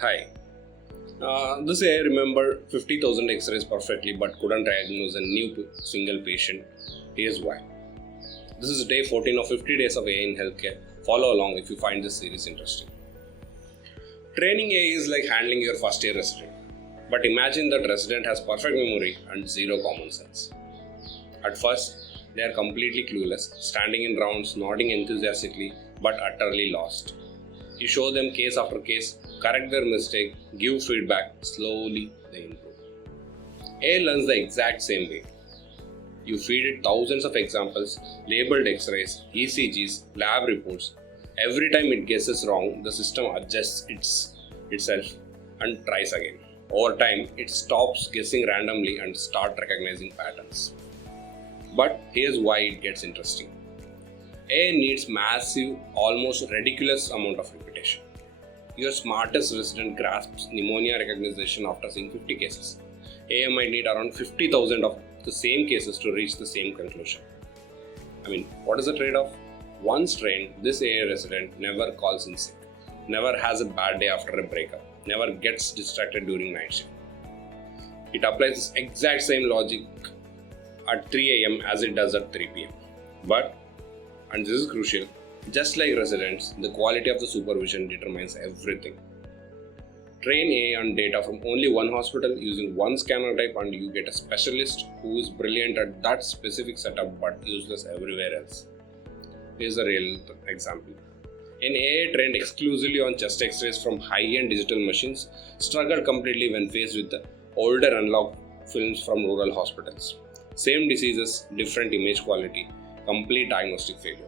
Hi. This AI remembered 50,000 X-rays perfectly but couldn't diagnose a single patient. Here's why. This is day 14 of 50 days of AI in healthcare. Follow along if you find this series interesting. Training AI is like handling your first year resident. But imagine that resident has perfect memory and zero common sense. At first, they are completely clueless, standing in rounds, nodding enthusiastically, but utterly lost. You show them case after case, correct their mistake, give feedback, slowly they improve. AI learns the exact same way. You feed it thousands of examples, labeled X-rays, ECGs, lab reports. Every time it guesses wrong, the system adjusts itself and tries again. Over time, it stops guessing randomly and starts recognizing patterns. But here's why it gets interesting. AI needs massive, almost ridiculous amount of repetition. Your smartest resident grasps pneumonia recognition after seeing 50 cases. AI might need around 50,000 of the same cases to reach the same conclusion. What is the trade-off? Once trained, this AI resident never calls in sick, never has a bad day after a breakup, never gets distracted during night shift. It applies this exact same logic at 3 a.m. as it does at 3 p.m. But, and this is crucial, just like residents, the quality of the supervision determines everything. Train AI on data from only one hospital using one scanner type and you get a specialist who is brilliant at that specific setup but useless everywhere else. Here's a real example. An AI trained exclusively on chest X-rays from high-end digital machines struggled completely when faced with the older analog films from rural hospitals. Same diseases, different image quality, complete diagnostic failure.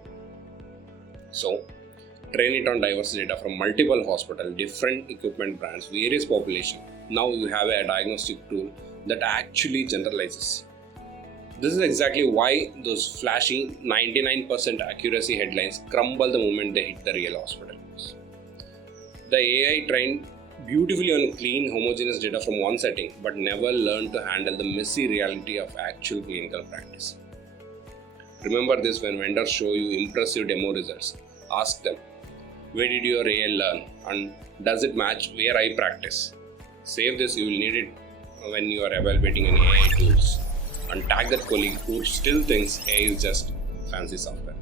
So, train it on diverse data from multiple hospitals, different equipment brands, various population. Now you have a diagnostic tool that actually generalizes. This is exactly why those flashy 99% accuracy headlines crumble the moment they hit the real hospital. The AI trained beautifully on clean, homogeneous data from one setting, but never learned to handle the messy reality of actual clinical practice. Remember this when vendors show you impressive demo results. Ask them, where did your AI learn and does it match where I practice? Save this, you will need it when you are evaluating any AI tools. And tag that colleague who still thinks AI is just fancy software.